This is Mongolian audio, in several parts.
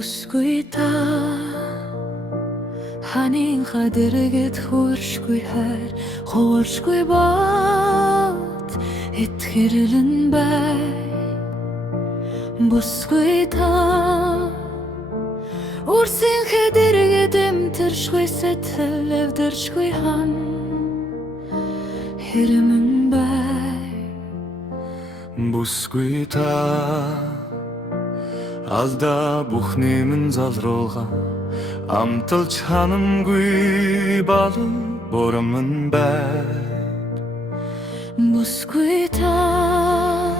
Busгүй та ханийн хадэргэд хөршгүй хайр хөршгүй бат итгэрлэн бай Busгүй та Урсын хадэргэд эмтэршгүй сэтэл эвдэршгүй хан хэрэмэн бай Busгүй та Алда бүхний минь залруулга амталж ханамгүй балан боромын бай Busгүй та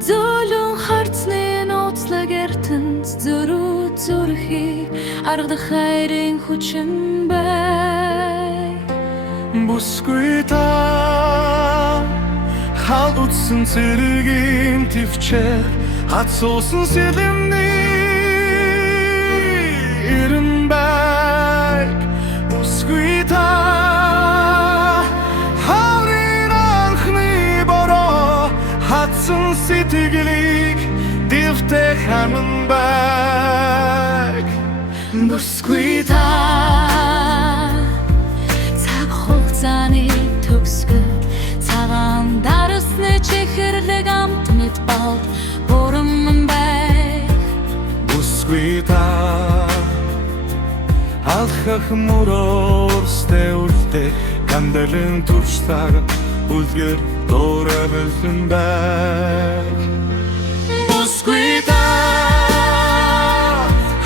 Золон харцны ноцлог эртэнд зөрүү зүрхийг аргадах хайрын хүчин бай Busгүй та хал утсан цэргийн төвчээр Хацуусан сэлэмний ирэн байг Busгүй та хаврын анхны бороо Хатсан сэтгэлийг дэвтэх хаман байг Busгүй та цаг хугацааны төгсгөл цагаан дарсны чихэрлэг амт мэд бал боромын бай Busгүй та алхах мөрөстэй үлдэх гандалын турштаг үлгэр дөрөвлөн бай Busгүй та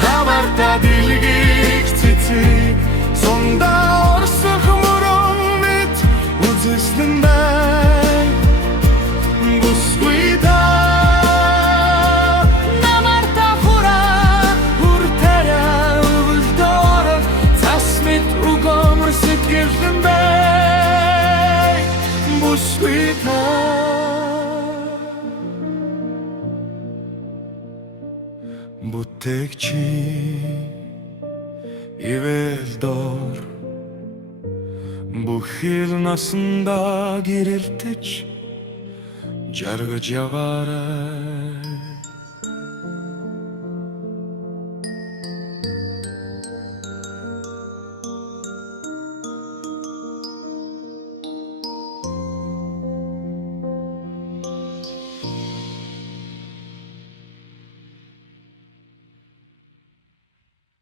хаварта дилгийг цэцэг сонда орсох мөрөмит үзэслэн бай Busгүй та Busгүй та бүтээгчи ивэл дор бүхэл насанда гэрэлтэж жаргаж яваарай